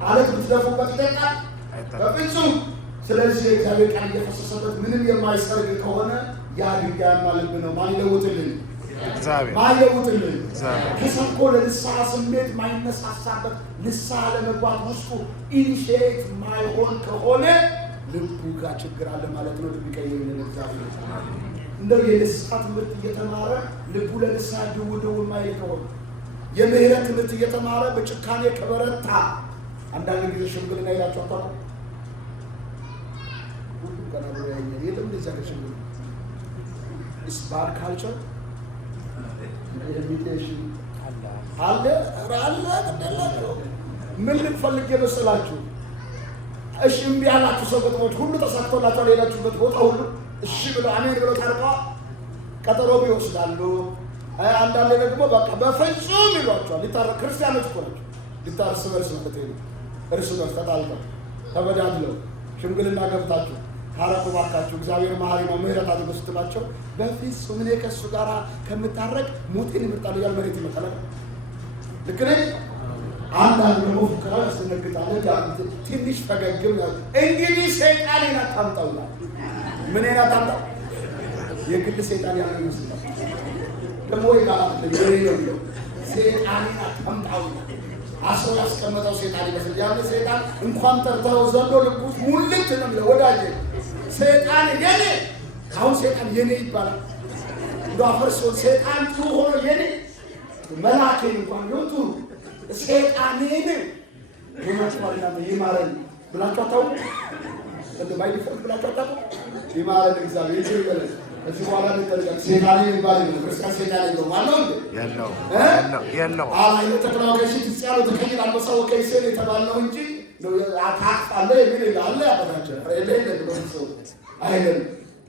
አለት ብትደፉበት ይጠቃል? በፍጹም። ስለዚህ የእግዚአብሔር ቃል እየፈሰሰበት ምንም የማይሰርግ ከሆነ ያ ድንጋያማ ልብ ነው። ማን ይለውጥልን? ማን ይለውጥልን? ከሰብኮ ለንስሐ ስሜት ማይነሳሳበት ንስሐ ለመግባት ውስጡ ኢኒሼት ማይሆን ከሆነ ልቡ ጋር ችግር አለ ማለት ነው። ልብ ይቀይርልን እግዚአብሔር። እንደው የንስሐ ትምህርት እየተማረ ልቡ ለንስሐ ድውድው ማይል ከሆነ የምህረት ትምህርት እየተማረ በጭካኔ ከበረታ አንዳንድ ጊዜ ሽምግልና ይላቸው አታውቁ? ሁሉም ቀናብሮ ያኛል። የለም እንደዚያ ሽምግልና is bad culture imitation አለ እንደላቸው ምን ልትፈልግ የመሰላችሁ? እሺ እምቢ ያላችሁ ሰዎች ሁሉ ተሳክቶላችኋል። ሌላችሁበት ቦታ ሁሉ እሺ ብለው አሜን ብለው ታርቀዋል። ቀጠሮ ይወስዳሉ። አንዳንዴ ደግሞ በቃ በፍጹም ይሏቸዋል። ክርስቲያኖች እኮ ናቸው። ሊታርስ በርስ ማለት ነው። እርስ በርስ ተጣልተው ተበዳድለው ሽምግልና ገብታችሁ ታረቁ ባካችሁ፣ እግዚአብሔር መሐሪ ነው ምህረት አድርጎ ስትላቸው በፍጹም እኔ ከእሱ ጋር ከምታረቅ ሞቴን እመርጣለሁ እያሉ መሬት ይመጣል። ልክ ነኝ? አንዳንድ ደግሞ ፉከራ ያስደነግጣል። ትንሽ ፈገግም እንግዲህ ሰይጣኔን አታምጣው ይላል። ምንን አታምጣው? የግል ሰይጣን ያለው ይመስላል። ደግሞ ይቃላት ነው ሰይጣኔን አታምጣው አስሮ ያስቀመጠው ሰይጣን ይመስል ያለ ሰይጣን እንኳን ጠርተው ዘንዶ ልቡት ሙልት ነው የሚለው። ወዳጄ ሰይጣን የኔ አሁን ሰይጣን የኔ ይባላል። ዳፈርሶ ሰይጣን ጥሩ ሆኖ የኔ መላእክን እንኳን ይወጡ ሰይጣኔን የማጥፋትና ይማረን ብላችሁ አታውቁ? ባይ ዲፎልት ብላችሁ አታውቁ? ይማረን እግዚአብሔር ይበለን። እዚህ በኋላ ልጠልቀቅ ሰይጣኔ የሚባል ነው። ክርስቲያን ሰይጣኔ ነው ማለት ነው ያለው አይ ተከላው ከሽት ሲያለው ተከይል አልበሳው ከይሰል የተባለው እንጂ ነው አታጣለ የሚል አለ ያባታቸው አይደለም ነው አይደለም።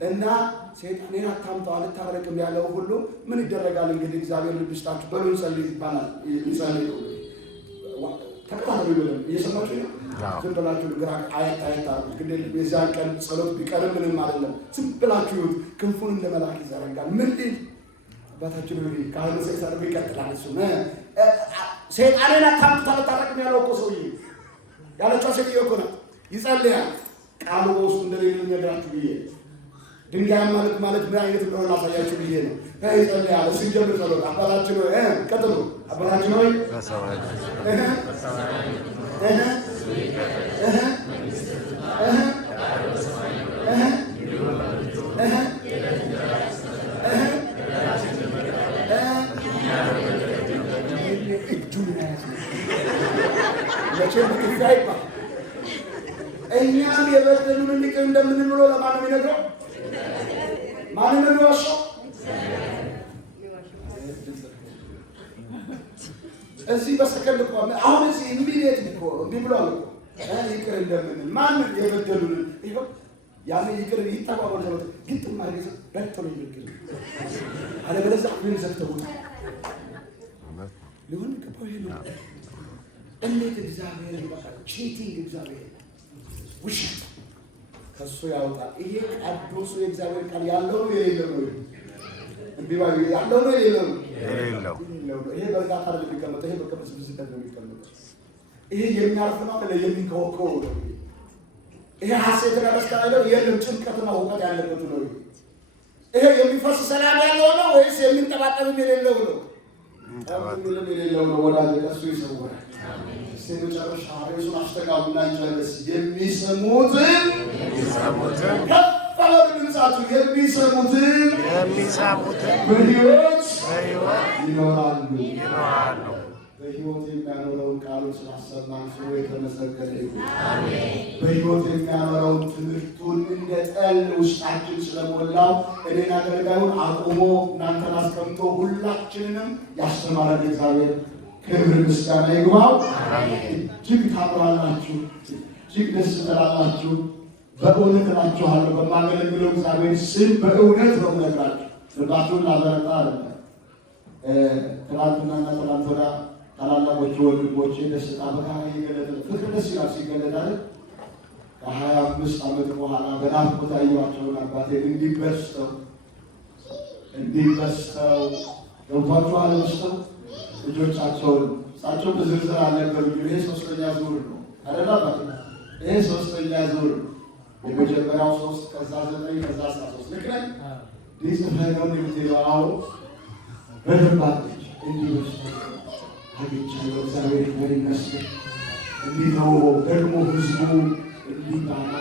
እና ሰይጣኔን አታምጣው አልታረቅም ያለው ሁሉ ምን ይደረጋል እንግዲህ? እግዚአብሔር ልብስታችሁ በሉን ጸልይ ይባላል። ይጸልዩ ተቀጣጣሉ ይበለም እየሰማችሁ ነው። ዝም ብላችሁ ግራ አይታሩ ግን የዚያን ቀን ጸሎት ቢቀርም ምንም አይደለም። ዝም ብላችሁ ክንፉን እንደ መልአክ ይዘረጋል። ምን ሊል አባታችን ሆይ ካህኑ ሰይጣን ይቀጥላል። እሱ ሰይጣኔን አታምጣው አልታረቅም ያለው እኮ ሰውዬ ያለችው ሴትዮ እኮ ናት። ይጸልያል። ቃሉ በውስጡ እንደሌለ ነገራችሁ ብዬ ድንጋያማ ልብ ማለት ምን አይነት እንደሆነ ላሳያችሁ ብዬ ነው። ይጸልያል። እሱ ጀምር ጸሎት አባታችን ሆይ ቀጥሉ። አባታችን ሆይ እኛም የበደሉንን ይቅር እንደምንለው ለማን ነው የሚነግረው? ማን ነው የሚዋሸው? እዚህ በሰከንድ እኮ አሁን እዚህ ኢሚዲየት እኮ እንዲህ ብሏል እኮ ይቅር እንደምንል ማን የበደሉንን ይኸው ያኔ ይቅር ይተባባሉ ነው። ግጥም ማርገዝ በተሎ ይቅር አለበለዚያ ምን ዘግተውት ሊሆን ከፖይ ነው። እንዴት እግዚአብሔር ይባላል? ቺቲንግ እግዚአብሔር ውሸት ከሱ ያወጣል። ይሄ ቅዱሱ የእግዚአብሔር ቃል ያለው ነው የሌለው ነው? እንዲባይ ያለው ነው የሌለው ነው? የሌለው። ይሄ በእርጋታ አይደለም የሚቀመጠው፣ ይሄ በቅብዝብዝነት ነው የሚቀመጠው። ይሄ የሚያርፍ ነው አይደል? የሚንከወከው ነው። ይሄ ሐሴትና ደስታ ያለው የለም፣ ጭንቀትና እውቀት ያለበት ነው። ይሄ የሚፈስ ሰላም ያለው ነው ወይስ የሚንጠባጠብም የሌለው ነው? ሁሉም የሌለው ነው። ወዳጅ እሱ ይሰውራል። መጨረሻ ርዕሱን አስተጋቡና እንጨርስ። የሚሰሙትን ከፍ ባለ ድምፃችሁ የሚሰሙትን በሕይወት ይኖራሉ። በሕይወት የሚያኖረውን ቃሉን ስላሰማን ስሙ የተመሰገነ ይሁን። በሕይወት የሚያኖረውን ትምህርቱን እንደ ጠል ውስጣችን ስለሞላው እኔን አገልጋዩን አቁሞ እናንተን አስቀምጦ ሁላችንንም ያስተማረን እግዚአብሔር ክብር ምስጋና ይግባው። እጅግ ታምራላችሁ፣ እጅግ ደስ ትላላችሁ። በእውነት እላችኋለሁ በማገለግለው እግዚአብሔር ስም በእውነት ነው የምነግራችሁ። ልባችሁን ላበረታ አይደለም። ትናንትናና ትናንት ወዲያ ታላላቆቹ ወንድሞቼ ደስታ በጋራ እየገለጠ ፍቅር ደስ ይላል ሲገለጥ አይደል? ከ25 ዓመት በኋላ በናፍቆት ያዩዋቸውን አባቴን እንዲበስተው ገብቷችኋል። በስተው ልጆቻቸውን እሳቸው በዝርዝር አልነበሩም። ይሄ 3ኛ ዙር ነው አይደል አባቴ? ይሄ 3ኛ ዙር ነው። የመጀመሪያው 3 ከዛ 9 ከዛ 13 ልክ ነኝ? ዲስፕሊን የምትለው በደንብ አለች። እንዲበስተው አግኝቻለሁ። እግዚአብሔር ይመስገን። እንዲህ ነው ደግሞ ህዝቡ እንዲባላ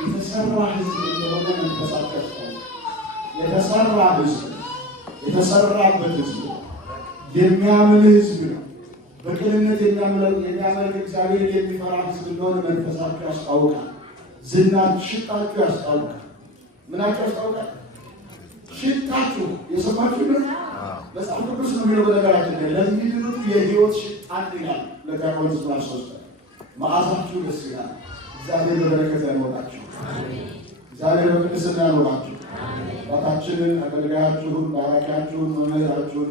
የተሰራ ህዝብ እንደሆነ መንፈሳቸው ያስታውቃል። የተሰራ ህዝብ፣ የተሰራበት ህዝብ፣ የሚያምን ህዝብ ነው። በቅንነት የሚያመልክ እግዚአብሔር የሚፈራ ህዝብ እንደሆነ መንፈሳቸው ያስታውቃል። ዝናችሁ፣ ሽታችሁ ያስታውቃል። ምናችሁ ያስታውቃል? ሽታችሁ የሰማችሁ ነው። መጽሐፍ ቅዱስ ነው የሚለው በነገራችን ላይ ለሚድኑት የህይወት ሽታ ይላል። ለዲያቆኖስ ምዕራፍ 3 መዓዛችሁ ደስ ይላል። እግዚአብሔር በበረከት ያኖራችሁ፣ እግዚአብሔር በቅድስና ያኖራችሁ። አባታችንን፣ አገልጋያችሁን፣ ባራኪያችሁን፣ መምህራችሁን፣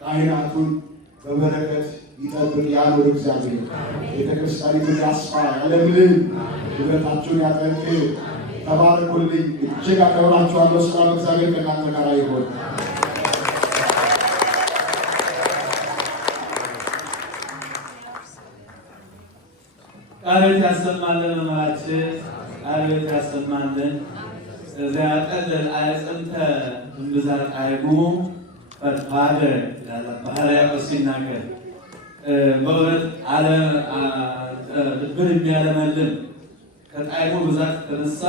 ካህናቱን በበረከት ይጠብቅ ያኖር እግዚአብሔር። ቤተክርስቲያኒቱን ያስፋ ያለምልም፣ ውበታችሁን ያጠንክር። ተባረኩልኝ። እጅግ አከብራችኋለሁ። ሰላም እግዚአብሔር ከእናንተ ጋር ይሁን። ቃልት ያሰማልን መምህራችን፣ ቃልት ያሰማልን። እዚያ ቀለል አያጸንተ እምብዛት አይጉ ፈትፋደ ባህርያቆስ ሲናገር በእውነት ልብን የሚያለመልም ከጣዕሙ ብዛት የተነሳ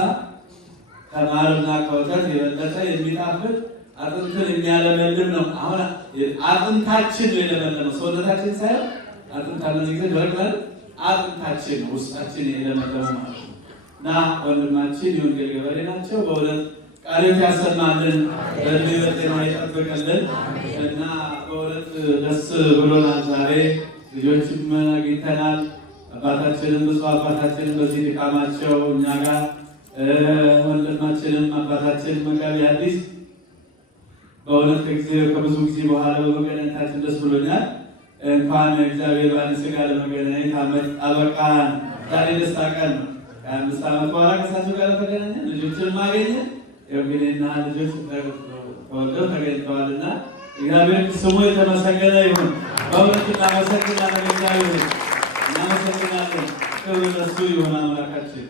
ከማርና ከወተት የበለጠ የሚጣፍጥ አጥንትን የሚያለመልም ነው። አሁን አጥንታችን ነው የለመለመው፣ ሰውነታችን ሳይሆን አጥንታ እነዚህ ጊዜ በረቅላል አጥንታችን ውስጣችን የለመለመው ማለት ነው። እና ወንድማችን የወንጌል ገበሬ ናቸው። በእውነት ቃልት ያሰማልን፣ በእድሜ በጤና ይጠብቅልን። እና በእውነት ደስ ብሎናል። ዛሬ ልጆችም አግኝተናል። አባታችንም ብፁዕ አባታችንም በዚህ ድካማቸው እኛ ጋር ወንድማችንም አባታችን መጋቢ ሐዲስ በእውነት ከብዙ ጊዜ በኋላ በመገናኘታችን ደስ ብሎኛል። እንኳን እግዚአብሔር ባለ ሥጋ ለመገናኘት አበቃን። ዛሬ ደስታ ቀን ነው። ከ5 ዓመት በኋላ ከእሳቸው ጋር ተገናኘን፣ ልጆችን ማገኘን። የእንግዲህና ልጆች ተወልደው ተገኝተዋልና እግዚአብሔር ስሙ የተመሰገነ ይሁን። በእውነት እናመሰግናለን። እግዚአብሔር እናመሰግናለን። ክብር ለእሱ ይሁን አምላካችን።